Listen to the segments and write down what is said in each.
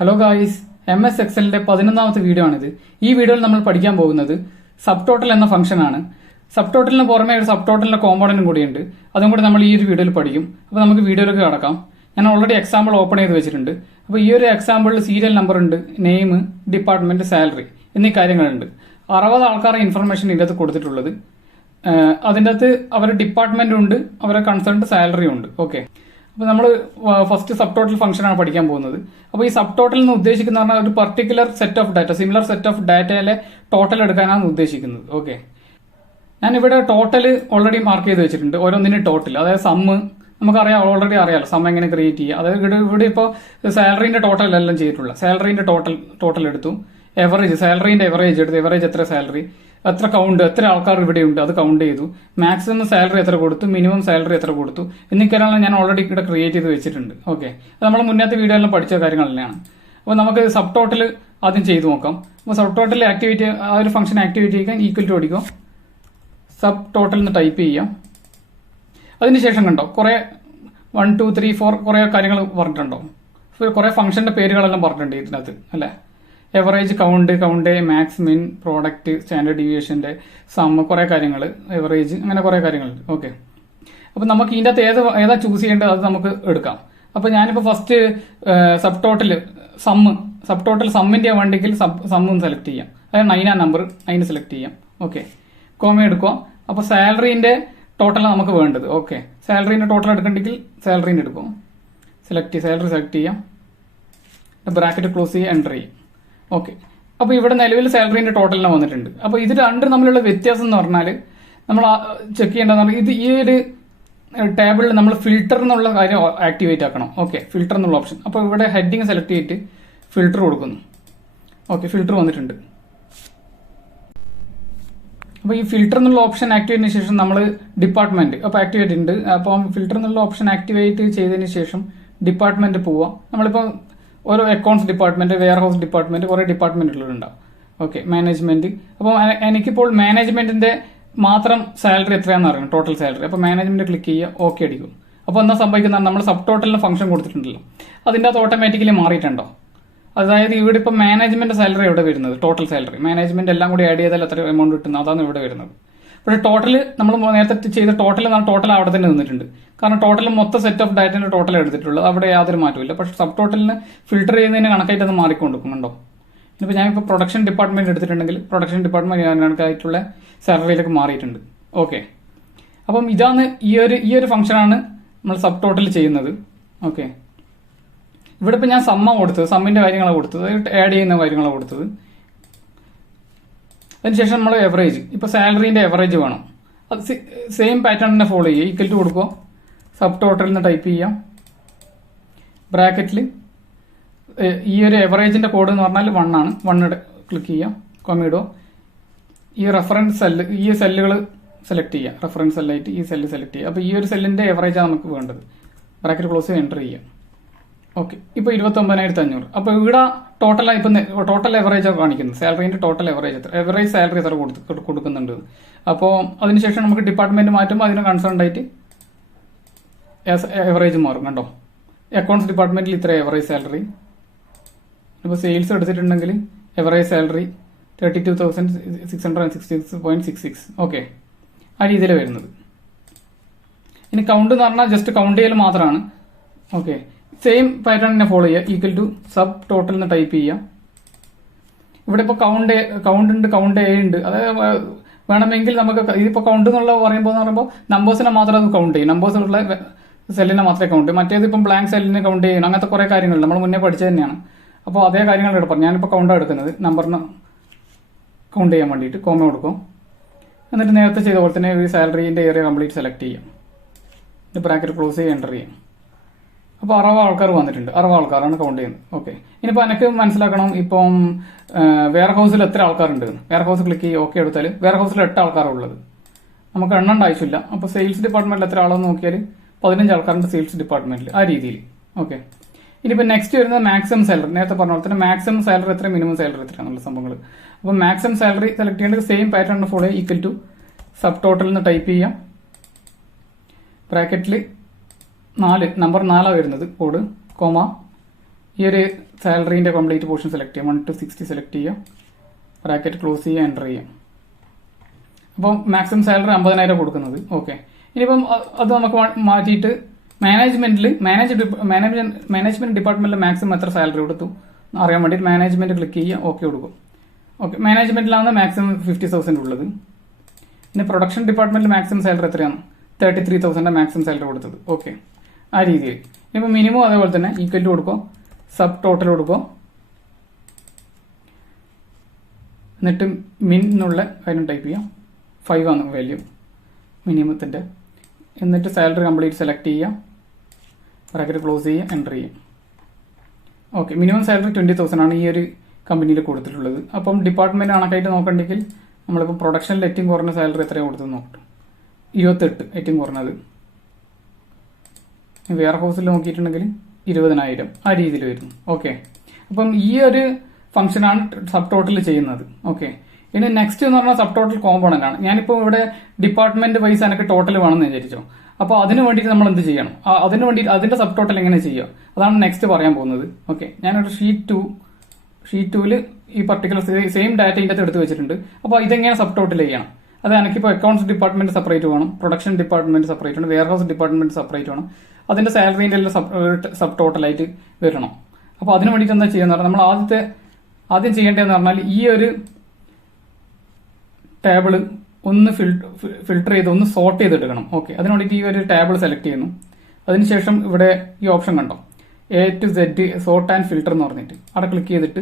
Hello guys, MS എക്സലിന്റെ 11ാമത്തെ video ആണിത്. ഈ വീഡിയോയിൽ നമ്മൾ പഠിക്കാൻ പോകുന്നത് സബ് ടോട്ടൽ എന്ന ഫംഗ്ഷൻ ആണ്. സബ് ടോട്ടലിന് പുറമെ ഒരു സബ് ടോട്ടലിന്റെ കോമ്പോണന്റും കൂടിയുണ്ട്. അതും കൂടി നമ്മൾ ഈ ഒരു വീഡിയോയിൽ പഠിക്കും. അപ്പോൾ നമുക്ക് വീഡിയോയിലേക്ക് കടക്കാം. ഞാൻ ഓൾറെഡി എക്സാമ്പിൾ ഓപ്പൺ ചെയ്ത് വെച്ചിട്ടുണ്ട്. അപ്പോൾ ഈ ഒരു എക്സാമ്പിളിൽ സീരിയൽ നമ്പർ ഉണ്ട്, നെയിം, ഡിപ്പാർട്ട്മെന്റ്, സാലറി എന്നീ കാര്യങ്ങളുണ്ട്. 60 ആൾക്കാരുടെ ഇൻഫർമേഷൻ ഇതിനകത്ത് കൊടുത്തിട്ടുള്ളത്. അതിൻ്റെ അകത്ത് അവരുടെ ഡിപ്പാർട്ട്മെന്റും ഉണ്ട്, അവരുടെ കൺസേൺഡ് സാലറിയും ഉണ്ട്. ഓക്കെ, അപ്പോൾ നമ്മൾ ഫസ്റ്റ് സബ് ടോട്ടൽ ഫംഗ്ഷനാണ് പഠിക്കാൻ പോകുന്നത്. അപ്പോൾ ഈ സബ് ടോട്ടൽ എന്ന് ഉദ്ദേശിക്കുന്ന പറഞ്ഞാൽ ഒരു particular set of data, similar set of ഡാറ്റയിലെ ടോട്ടൽ എടുക്കാനാണ് ഉദ്ദേശിക്കുന്നത്. ഓക്കെ, ഞാനിവിടെ ടോട്ടൽ ഓൾറെഡി മാർക്ക് ചെയ്ത് വെച്ചിട്ടുണ്ട്. ഓരോന്നിനും ടോട്ടൽ, അതായത് സമ്മ് നമുക്കറിയാം, ഓൾറെഡി അറിയാലോ സം എങ്ങനെ ക്രിയേറ്റ് ചെയ്യുക. അതായത് ഇവിടെ ഇപ്പോൾ സാലറിന്റെ ടോട്ടൽ എല്ലാം ചെയ്തിട്ടുള്ള സാലറിന്റെ ടോട്ടൽ എടുത്തു, എവറേജ് സാലറിന്റെ എവറേജ് എടുത്തു, എവറേജ് എത്ര സാലറി, എത്ര കൗണ്ട്, എത്ര ആൾക്കാർ ഇവിടെ ഉണ്ട് അത് കൗണ്ട് ചെയ്തു, മാക്സിമം സാലറി എത്ര കൊടുത്തു, മിനിമം സാലറി എത്ര കൊടുത്തു എന്നൊക്കെയാണ് ഞാൻ ഓൾറെഡി ഇവിടെ ക്രിയേറ്റ് ചെയ്ത് വെച്ചിട്ടുണ്ട്. ഓക്കെ, അത് നമ്മൾ മുന്നത്തെ വീഡിയോയിലും പഠിച്ച കാര്യങ്ങൾ തന്നെയാണ്. അപ്പോൾ നമുക്ക് സബ് ടോട്ടൽ ആദ്യം ചെയ്തു നോക്കാം. അപ്പോൾ സബ് ടോട്ടൽ ആക്ടിവേറ്റ്, ആ ഒരു ഫംഗ്ഷൻ ആക്ടിവേറ്റ് ചെയ്യാൻ ഈക്വൽ ടു അടിക്കും, സബ് ടോട്ടൽ എന്ന് ടൈപ്പ് ചെയ്യാം. അതിനുശേഷം കണ്ടോ കുറെ 1 2 3 4 കുറെ കാര്യങ്ങൾ പറഞ്ഞിട്ടുണ്ടോ, കുറെ ഫംഗ്ഷന്റെ പേരുകളെല്ലാം പറഞ്ഞിട്ടുണ്ട് ഇതിനകത്ത് അല്ലേ. എവറേജ്, കൗണ്ട്, മാക്സ്, മിൻ, പ്രോഡക്റ്റ്, സ്റ്റാൻഡേർഡ് ഡീവിയേഷന്റെ സം, കുറെ കാര്യങ്ങൾ, എവറേജ്, അങ്ങനെ കുറെ കാര്യങ്ങളുണ്ട്. ഓക്കെ, അപ്പൊ നമുക്ക് ഇതിന്റെ അകത്ത് ഏതാ ചൂസ് ചെയ്യേണ്ടത് അത് നമുക്ക് എടുക്കാം. അപ്പൊ ഞാനിപ്പോ ഫസ്റ്റ് സബ് ടോട്ടൽ സമ്മിന്റെ വേണ്ടെങ്കിൽ സമ്മും സെലക്ട് ചെയ്യാം. അതായത് 9 നമ്പർ 9 സെലക്ട് ചെയ്യാം. ഓക്കെ, കോമ എടുക്കുക. അപ്പൊ സാലറിന്റെ ടോട്ടലാണ് നമുക്ക് വേണ്ടത്. ഓക്കെ, സാലറിന്റെ ടോട്ടൽ എടുക്കണ്ടെങ്കിൽ സാലറിന്റെ എടുക്കും, സാലറി സെലക്ട് ചെയ്യാം, ബ്രാക്കറ്റ് ക്ലോസ് ചെയ്യുക, എൻ്റർ ചെയ്യും. ഓക്കെ, അപ്പോൾ ഇവിടെ നിലവിൽ സാലറിന്റെ ടോട്ടലിന് വന്നിട്ടുണ്ട്. അപ്പോൾ ഇത് രണ്ടും തമ്മിലുള്ള വ്യത്യാസം എന്ന് പറഞ്ഞാൽ നമ്മൾ ചെക്ക് ചെയ്യേണ്ടതാണ്, ഇത് ഈ ഒരു ടേബിളിൽ നമ്മൾ ഫിൽട്ടർ എന്നുള്ള കാര്യം ആക്ടിവേറ്റ് ആക്കണം. ഓക്കെ, ഫിൽട്ടർ എന്നുള്ള ഓപ്ഷൻ. അപ്പോൾ ഇവിടെ ഹെഡിങ് സെലക്ട് ചെയ്തിട്ട് ഫിൽട്ടർ കൊടുക്കുന്നു. ഓക്കെ, ഫിൽട്ടർ വന്നിട്ടുണ്ട്. അപ്പോൾ ഈ ഫിൽട്ടർ എന്നുള്ള ഓപ്ഷൻ ആക്ടിവേറ്റ് ചെയ്തതിനു ശേഷം നമ്മൾ ഡിപ്പാർട്ട്മെന്റ് അപ്പോൾ ആക്ടിവേറ്റ് ഉണ്ട്. അപ്പം ഫിൽട്ടർ എന്നുള്ള ഓപ്ഷൻ ആക്ടിവേറ്റ് ചെയ്തതിന് ശേഷം ഡിപ്പാർട്ട്മെന്റ് പോവാം. നമ്മളിപ്പോൾ ഓരോ accounts department, warehouse department, കുറെ ഡിപ്പാർട്ട്മെന്റുകളുണ്ടാവും. Okay, management. അപ്പോൾ എനിക്കിപ്പോൾ മാനേജ്മെന്റിന്റെ മാത്രം സാലറി എത്രയാണെന്ന് അറിയണം, ടോട്ടൽ സാലറി. അപ്പോൾ മാനേജ്മെന്റ് ക്ലിക്ക് ചെയ്യുക, ഓക്കെ അടിക്കും. അപ്പോൾ എന്താ സംഭവിക്കുന്നത്, നമ്മൾ സബ് ടോട്ടലിന് ഫംഗ്ഷൻ കൊടുത്തിട്ടുണ്ടല്ലോ, അതിൻ്റെ അത് ഓട്ടോമാറ്റിക്കലി മാറിയിട്ടുണ്ടോ. അതായത് ഇവിടെ ഇപ്പം മാനേജ്മെന്റ് സാലറി എവിടെ വരുന്നത്, ടോട്ടൽ സാലറി, മാനേജ്മെന്റ് എല്ലാം കൂടി ആഡ് ചെയ്താൽ എത്ര എമൗണ്ട് കിട്ടുന്നത് അതാണ് ഇവിടെ വരുന്നത്. പക്ഷേ ടോട്ടൽ നമ്മൾ നേരത്തെ ചെയ്ത ടോട്ടൽ അവിടെ തന്നെ നിന്നിട്ടുണ്ട്. കാരണം ടോട്ടൽ മൊത്തം സെറ്റ് ഓഫ് ഡാറ്റയുടെ ടോട്ടൽ എടുത്തിട്ടുള്ളത്, അവിടെ യാതൊരു മാറ്റമില്ല. പക്ഷെ സബ് ടോട്ടലിന് ഫിൽട്ടർ ചെയ്യുന്നതിന് കണക്കായിട്ട് അത് മാറിക്കൊണ്ടിരിക്കുന്നുണ്ടോ. ഇനിയിപ്പോൾ ഞാനിപ്പോൾ പ്രൊഡക്ഷൻ ഡിപ്പാർട്ട്മെന്റ് എടുത്തിട്ടുണ്ടെങ്കിൽ പ്രൊഡക്ഷൻ ഡിപ്പാർട്ട്മെന്റ് കണക്കായിട്ടുള്ള സാലറിയിലേക്ക് മാറിയിട്ടുണ്ട്. ഓക്കെ, അപ്പം ഇതാണ് ഈ ഒരു ഫംഗ്ഷനാണ് നമ്മൾ സബ് ടോട്ടൽ ചെയ്യുന്നത്. ഓക്കെ, ഇവിടെ ഇപ്പം ഞാൻ സമ്മിന്റെ കാര്യങ്ങളാണ് കൊടുത്തത്, ആഡ് ചെയ്യുന്ന കാര്യങ്ങളാണ് കൊടുത്തത്. അതിനുശേഷം നമ്മൾ എവറേജ്, ഇപ്പൊ സാലറിന്റെ എവറേജ് വേണം, അത് സെയിം പാറ്റേൺ തന്നെ ഫോളോ ചെയ്യുക. ഈക്വൽ ടു കൊടുക്കുക, സബ് ടോട്ടൽ എന്ന് ടൈപ്പ് ചെയ്യാം, ബ്രാക്കറ്റിൽ ഈ ഒരു എവറേജിന്റെ കോഡ് എന്ന് പറഞ്ഞാൽ 1 ആണ്. 1 ക്ലിക്ക് ചെയ്യാം, കൊമിഡോ. ഈ റെഫറൻസ് സെല്ല്, ഈ സെല്ലുകൾ സെലക്ട് ചെയ്യാം, റെഫറൻസ് സെല്ലായിട്ട് ഈ സെല്ല് സെലക്ട് ചെയ്യുക. അപ്പോൾ ഈ ഒരു സെല്ലിന്റെ എവറേജാണ് നമുക്ക് വേണ്ടത്. ബ്രാക്കറ്റ് ക്ലോസ് ചെയ്ത് എൻ്റർ ചെയ്യാം. ഓക്കെ, ഇപ്പോൾ 29,500. അപ്പോൾ ഇവിടെ ടോട്ടൽ എവറേജ് കാണിക്കുന്നത്, സാലറിന്റെ ടോട്ടൽ എവറേജ് സാലറി എത്ര കൊടുക്കുന്നുണ്ട്. അപ്പോൾ അതിനുശേഷം നമുക്ക് ഡിപ്പാർട്ട്മെന്റ് മാറ്റുമ്പോൾ അതിന് കൺസേൺ ആയിട്ട് എവറേജ് മാറും. കണ്ടോ, അക്കൗണ്ട്സ് ഡിപ്പാർട്ട്മെന്റിൽ ഇത്ര എവറേജ് സാലറി. ഇപ്പോൾ സെയിൽസ് എടുത്തിട്ടുണ്ടെങ്കിൽ എവറേജ് സാലറി 32,666.66. ഓക്കെ, ആ രീതിയിൽ വരുന്നത്. ഇനി കൗണ്ട് എന്ന് പറഞ്ഞാൽ ജസ്റ്റ് കൗണ്ട് ചെയ്യൽ മാത്രമാണ്. ഓക്കെ, സെയിം പാറ്റേൺ തന്നെ ഫോളോ ചെയ്യുക. ഈക്വൽ ടു സബ് ടോട്ടൽ എന്ന് ടൈപ്പ് ചെയ്യാം. ഇവിടെ ഇപ്പോൾ കൗണ്ട് എ ഉണ്ട്. അതായത് വേണമെങ്കിൽ നമുക്ക് ഇതിപ്പോൾ കൗണ്ട് എന്നുള്ള പറയുമ്പോൾ നമ്പേഴ്സിനെ മാത്രം അത് കൗണ്ട് ചെയ്യും, നമ്പേഴ്സിലുള്ള സെല്ലിനെ മാത്രമേ കൗണ്ട് ചെയ്യും. മറ്റേത് ഇപ്പം ബ്ലാങ്ക് സെല്ലിനെ കൗണ്ട് ചെയ്യണം, അങ്ങനത്തെ കുറെ കാര്യങ്ങൾ നമ്മൾ മുന്നേ പഠിച്ചത് തന്നെയാണ്. അപ്പോൾ അതേ കാര്യങ്ങൾ എടുക്കാം. ഞാനിപ്പോൾ കൗണ്ടാണ് എടുക്കുന്നത്, നമ്പറിന് കൗണ്ട് ചെയ്യാൻ വേണ്ടിയിട്ട് കോമ കൊടുക്കും. എന്നിട്ട് നേരത്തെ ചെയ്ത പോലെ തന്നെ ഈ സാലറിന്റെ ഏരിയ കംപ്ലീറ്റ് സെലക്ട് ചെയ്യാം, ബ്രാക്കറ്റ് ക്ലോസ് ചെയ്യുക, എൻ്റർ ചെയ്യാം. അപ്പോൾ 60 ആൾക്കാർ വന്നിട്ടുണ്ട്, 60 ആൾക്കാരാണ് കൗണ്ട് ചെയ്യുന്നത്. ഓക്കെ, ഇനിയിപ്പോൾ എനിക്ക് മനസ്സിലാക്കണം ഇപ്പം വെയർ ഹൗസിൽ എത്ര ആൾക്കാരുണ്ട്. വെയർ ഹൗസ് ക്ലിക്ക് ചെയ്യുക, ഓക്കെ എടുത്താൽ വെയർ ഹൗസിൽ 8 ആൾക്കാരാണ് ഉള്ളത്. നമുക്ക് എണ്ണേണ്ട ആവശ്യമില്ല. അപ്പോൾ സെയിൽസ് ഡിപ്പാർട്ട്മെന്റിൽ എത്ര ആളെന്ന് നോക്കിയാൽ 15 ആൾക്കാരുണ്ട് സെയിൽസ് ഡിപ്പാർട്ട്മെന്റിൽ, ആ രീതിയിൽ. ഓക്കെ, ഇനിയിപ്പോൾ നെക്സ്റ്റ് വരുന്നത് മാക്സിമം സാലറി. നേരത്തെ പറഞ്ഞ പോലെ തന്നെ മാക്സിമം സാലറി എത്ര, മിനിമം സാലറി എത്ര എന്നുള്ള സംഭവങ്ങൾ. അപ്പോൾ മാക്സിമം സാലറി സെലക്ട് ചെയ്യേണ്ടത് സെയിം പാറ്റേൺ ഫോളോ ചെയ്യുക. ഈക്വൽ ടു സബ് ടോട്ടൽ എന്ന് ടൈപ്പ് ചെയ്യാം, ബ്രാക്കറ്റിൽ 4 നമ്പർ 4 വരുന്നത് കോഡ്, കോമ. ഈ ഒരു സാലറീൻ്റെ കംപ്ലീറ്റ് പോർഷൻ സെലക്ട് ചെയ്യാം. 1 to 60 സെലക്ട് ചെയ്യാം, ബ്രാക്കറ്റ് ക്ലോസ് ചെയ്യുക, എൻ്റർ ചെയ്യാം. അപ്പോൾ മാക്സിമം സാലറി 50,000 കൊടുക്കുന്നത്. ഓക്കെ, ഇനിയിപ്പം അത് നമുക്ക് മാറ്റിയിട്ട് മാനേജ്മെന്റ് ഡിപ്പാർട്ട്മെന്റിൽ മാക്സിമം എത്ര സാലറി കൊടുത്തു അറിയാൻ വേണ്ടിയിട്ട് മാനേജ്മെന്റ് ക്ലിക്ക് ചെയ്യുക, ഓക്കെ കൊടുക്കും. ഓക്കെ, മാനേജ്മെന്റിലാണ് മാക്സിമം 50,000 ഉള്ളത്. പിന്നെ പ്രൊഡക്ഷൻ ഡിപ്പാർട്ട്മെന്റിൽ മാക്സിമം സാലറി എത്രയാണ്? 33,000 മാക്സിമം സാലറി കൊടുത്തത്. ഓക്കെ, ആ രീതിയിൽ. ഇപ്പം മിനിമം അതേപോലെ തന്നെ ഈക്വൽ ടു കൊടുക്കുക, സബ് ടോട്ടൽ കൊടുക്കുക, എന്നിട്ട് മിൻ എന്നുള്ള കാര്യം ടൈപ്പ് ചെയ്യാം. 5 ആണ് വാല്യൂ മിനിമത്തിന്റെ. എന്നിട്ട് സാലറി കംപ്ലീറ്റ് സെലക്ട് ചെയ്യാം, ബ്രാക്കറ്റ് ക്ലോസ് ചെയ്യുക, എൻ്റർ ചെയ്യാം. ഓക്കെ, മിനിമം സാലറി 20,000 ആണ് ഈ ഒരു കമ്പനിയിൽ കൊടുത്തിട്ടുള്ളത്. അപ്പം ഡിപ്പാർട്ട്മെന്റ് കണക്കായിട്ട് നോക്കണ്ടെങ്കിൽ നമ്മളിപ്പോൾ പ്രൊഡക്ഷനിൽ ഏറ്റവും കുറഞ്ഞ സാലറി എത്രയാണ് കൊടുത്തത് നോക്കട്ടെ. 28 ഏറ്റവും കുറഞ്ഞത്. വെയർ ഹൗസിൽ നോക്കിയിട്ടുണ്ടെങ്കിൽ 20,000 ആ രീതിയിൽ വരുന്നു. ഓക്കെ, അപ്പം ഈ ഒരു ഫംഗ്ഷനാണ് സബ് ടോട്ടൽ ചെയ്യുന്നത്. ഓക്കെ, ഇനി നെക്സ്റ്റ് എന്ന് പറഞ്ഞാൽ സബ് ടോട്ടൽ കോമ്പോണന്റ് ആണ്. ഞാനിപ്പോൾ ഇവിടെ ഡിപ്പാർട്ട്മെന്റ് വൈസ് എനിക്ക് ടോട്ടൽ വേണമെന്ന് വിചാരിച്ചോ. അപ്പോൾ അതിന് വേണ്ടിയിട്ട് നമ്മൾ എന്ത് ചെയ്യണം? അതിന് വേണ്ടിയിട്ട് അതിന്റെ സബ് ടോട്ടൽ എങ്ങനെ ചെയ്യുക, അതാണ് നെക്സ്റ്റ് പറയാൻ പോകുന്നത്. ഓക്കെ, ഞാനൊരു ഷീറ്റ് 2ൽ ഈ പർട്ടിക്കുലർ സെയിം ഡാറ്റ ഇതിൻ്റെ അകത്ത് എടുത്ത് വെച്ചിട്ടുണ്ട്. അപ്പോൾ ഇതെങ്ങനെ സബ് ടോട്ടൽ ചെയ്യണം? അത് എനിക്കിപ്പോൾ അക്കൗണ്ട്സ് ഡിപ്പാർട്ട്മെന്റ് സെപ്പറേറ്റ് വേണം, പ്രൊഡക്ഷൻ ഡിപ്പാർട്ട്മെന്റ് സെപ്പറേറ്റ് വേണം, വെയർ ഹൗസ് ഡിപ്പാർട്ട്മെന്റ് സെപ്പറേറ്റ് വേണം, അതിന്റെ സാലറീൻ്റെ എല്ലാം സബ് ടോട്ടലായിട്ട് വരണം. അപ്പോൾ അതിന് വേണ്ടിയിട്ട് എന്താ ചെയ്യുക പറഞ്ഞാൽ നമ്മൾ ആദ്യം ചെയ്യേണ്ടതെന്ന് പറഞ്ഞാൽ ഈ ഒരു ടേബിള് ഒന്ന് ഫിൽട്ടർ ചെയ്ത് ഒന്ന് സോർട്ട് ചെയ്തെടുക്കണം. ഓക്കെ, അതിന് വേണ്ടിയിട്ട് ഈ ഒരു ടേബിൾ സെലക്ട് ചെയ്യുന്നു. അതിനുശേഷം ഇവിടെ ഈ ഓപ്ഷൻ കണ്ടോ, A to Z sort and filter എന്ന് പറഞ്ഞിട്ട് അവിടെ ക്ലിക്ക് ചെയ്തിട്ട്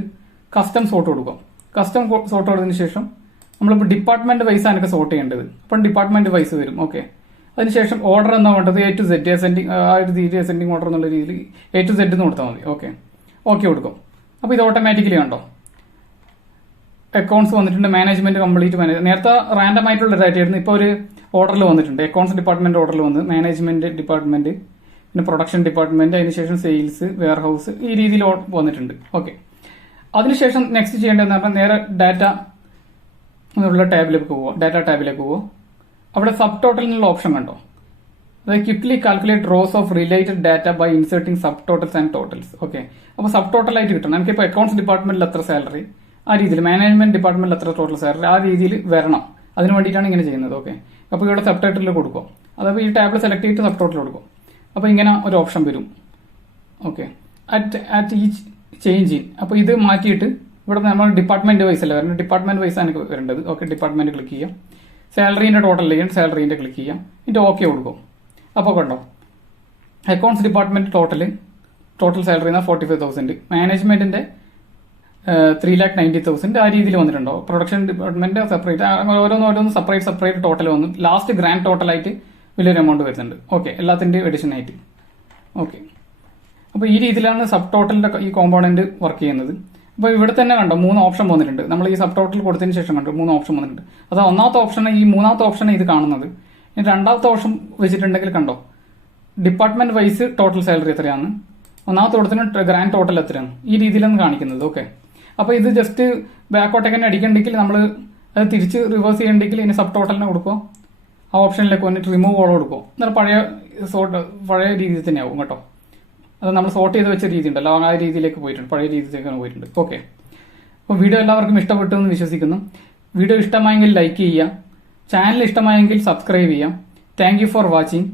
കസ്റ്റം സോർട്ട് കൊടുക്കാം. കസ്റ്റം സോർട്ട് കൊടുത്തതിന് ശേഷം നമ്മളിപ്പോൾ ഡിപ്പാർട്ട്മെന്റ് വൈസ് ആണ് സോർട്ട് ചെയ്യേണ്ടത്. അപ്പം ഡിപ്പാർട്ട്മെന്റ് വൈസ് വരും. ഓക്കെ, അതിനുശേഷം ഓർഡർ എന്നാ വേണ്ടത് A to Z അസെൻഡിങ്, ആ ഒരു രീതിയിൽ അസെൻഡിങ് ഓർഡർ എന്നുള്ള രീതിയിൽ A to Z എന്ന് കൊടുത്താൽ മതി. ഓക്കെ, ഓക്കെ കൊടുക്കും. അപ്പോൾ ഇത് ഓട്ടോമാറ്റിക്കലി കണ്ടോ അക്കൗണ്ട്സ് വന്നിട്ടുണ്ട്. മാനേജ്മെന്റ് കംപ്ലീറ്റ് നേരത്തെ റാൻഡം ആയിട്ടുള്ള ഡാറ്റ ആയിരുന്നു, ഇപ്പോൾ ഒരു ഓർഡറിൽ വന്നിട്ടുണ്ട്. അക്കൗണ്ട്സ് ഡിപ്പാർട്ട്മെന്റ് ഓർഡറിൽ വന്ന് മാനേജ്മെന്റ് ഡിപ്പാർട്ട്മെന്റ്, പിന്നെ പ്രൊഡക്ഷൻ ഡിപ്പാർട്ട്മെന്റ്, അതിനുശേഷം സെയിൽസ്, വെയർ ഹൗസ്, ഈ രീതിയിൽ വന്നിട്ടുണ്ട്. ഓക്കെ, അതിനുശേഷം നെക്സ്റ്റ് ചെയ്യേണ്ടതെന്ന് പറഞ്ഞാൽ നേരെ ഡാറ്റ എന്നുള്ള ടാബിലേക്ക് പോവുക, ഡാറ്റ ടാബിലേക്ക് പോവുക. അവിടെ സബ് ടോട്ടൽ എന്നുള്ള ഓപ്ഷൻ കണ്ടോ, അതായത് quickly calculate rows of related data by inserting subtotals and totals. Okay, അപ്പോൾ സബ് ടോട്ടൽ ആയിട്ട് കിട്ടണം. എനിക്കിപ്പോൾ അക്കൗണ്ട്സ് ഡിപ്പാർട്ട്മെന്റിൽ എത്ര സാലറി, ആ രീതിയിൽ മാനേജ്മെന്റ് ഡിപ്പാർട്ട്മെന്റിൽ എത്ര ടോട്ടൽ സാലറി, ആ രീതിയിൽ വരണം. അതിന് വേണ്ടിയിട്ടാണ് ഇങ്ങനെ ചെയ്യുന്നത്. ഓക്കെ, അപ്പോൾ ഇവിടെ സബ് ടൈറ്റിൽ കൊടുക്കും. അതായത് ഈ ടാബിൾ സെലക്ട് ചെയ്തിട്ട് സബ് ടോട്ടൽ കൊടുക്കും. അപ്പോൾ ഇങ്ങനെ ഒരു ഓപ്ഷൻ വരും. Okay, at each change in. അപ്പോൾ ഇത് മാറ്റിയിട്ട് ഇവിടെ നമ്മൾ ഡിപ്പാർട്ട്മെന്റ് വൈസ് അല്ല വരുന്നത്, ഡിപ്പാർട്ട്മെന്റ് വൈസ് ആണ് വരേണ്ടത്. ഓക്കെ, ഡിപ്പാർട്ട്മെന്റ് ക്ലിക്ക് ചെയ്യാം, സാലറീൻ്റെ ടോട്ടൽ ചെയ്യാൻ സാലറീൻ്റെ ക്ലിക്ക് ചെയ്യാം, എന്നിട്ട് ഓക്കെ കൊടുക്കും. അപ്പോൾ കണ്ടോ അക്കൗണ്ട്സ് ഡിപ്പാർട്ട്മെന്റ് ടോട്ടൽ സാലറി 45,000, മാനേജ്മെന്റിന്റെ 3,90,000 ആ രീതിയിൽ വന്നിട്ടുണ്ടോ. പ്രൊഡക്ഷൻ ഡിപ്പാർട്ട്മെന്റ് സെപ്പറേറ്റ്, ഓരോന്ന് സെപ്പറേറ്റ് ടോട്ടൽ വന്നു. ലാസ്റ്റ് ഗ്രാൻഡ് ടോട്ടൽ ആയിട്ട് വലിയൊരു എമൗണ്ട് വരുന്നുണ്ട്. ഓക്കെ, എല്ലാത്തിൻ്റെയും എഡിഷൻ ആയിട്ട്. ഓക്കെ, അപ്പോൾ ഈ രീതിയിലാണ് സബ് ടോട്ടലിന്റെ ഈ കോമ്പോണന്റ് വർക്ക് ചെയ്യുന്നത്. അപ്പോൾ ഇവിടെ തന്നെ കണ്ടോ 3 ഓപ്ഷൻ വന്നിട്ടുണ്ട്. നമ്മൾ ഈ സബ് ടോട്ടൽ കൊടുത്തതിന് ശേഷം കണ്ടോ 3 ഓപ്ഷൻ വന്നിട്ടുണ്ട്. അത് ഒന്നാമത്തെ ഓപ്ഷൻ, ഈ മൂന്നാമത്തെ ഓപ്ഷൻ ഇത് കാണുന്നത്. ഇനി രണ്ടാമത്തെ ഓപ്ഷൻ വെച്ചിട്ടുണ്ടെങ്കിൽ കണ്ടോ ഡിപ്പാർട്ട്മെന്റ് വൈസ് ടോട്ടൽ സാലറി എത്രയാണ്, ഒന്നാമത്തെ കൊടുത്തിന് ഗ്രാൻഡ് ടോട്ടൽ എത്രയാണ്, ഈ രീതിയിലാണ് കാണിക്കുന്നത്. ഓക്കെ, അപ്പോൾ ഇത് ജസ്റ്റ് ബാക്കോട്ടേക്ക് തന്നെ അടിക്കണ്ടെങ്കിൽ നമ്മൾ അത് തിരിച്ച് റിവേഴ്സ് ചെയ്യണ്ടെങ്കിൽ ഇനി സബ് ടോട്ടലിനെ കൊടുക്കുക, ആ ഓപ്ഷനിലേക്ക് വന്നിട്ട് റിമൂവ് ഓൾ കൊടുക്കുക. എന്നാൽ പഴയ രീതിയിൽ തന്നെ ആവും കേട്ടോ. അത് നമ്മൾ സോർട്ട് ചെയ്ത് വെച്ച രീതി ഉണ്ടല്ലോ, ആ രീതിയിലേക്ക് പോയിട്ടുണ്ട്, പഴയ രീതിയിലേക്കാണ് പോയിട്ടുണ്ട്. ഓക്കെ, അപ്പോൾ വീഡിയോ എല്ലാവർക്കും ഇഷ്ടപ്പെട്ടു എന്ന് വിശ്വസിക്കുന്നു. വീഡിയോ ഇഷ്ടമായെങ്കിൽ ലൈക്ക് ചെയ്യുക, ചാനൽ ഇഷ്ടമായെങ്കിൽ സബ്സ്ക്രൈബ് ചെയ്യാം. Thank you for watching.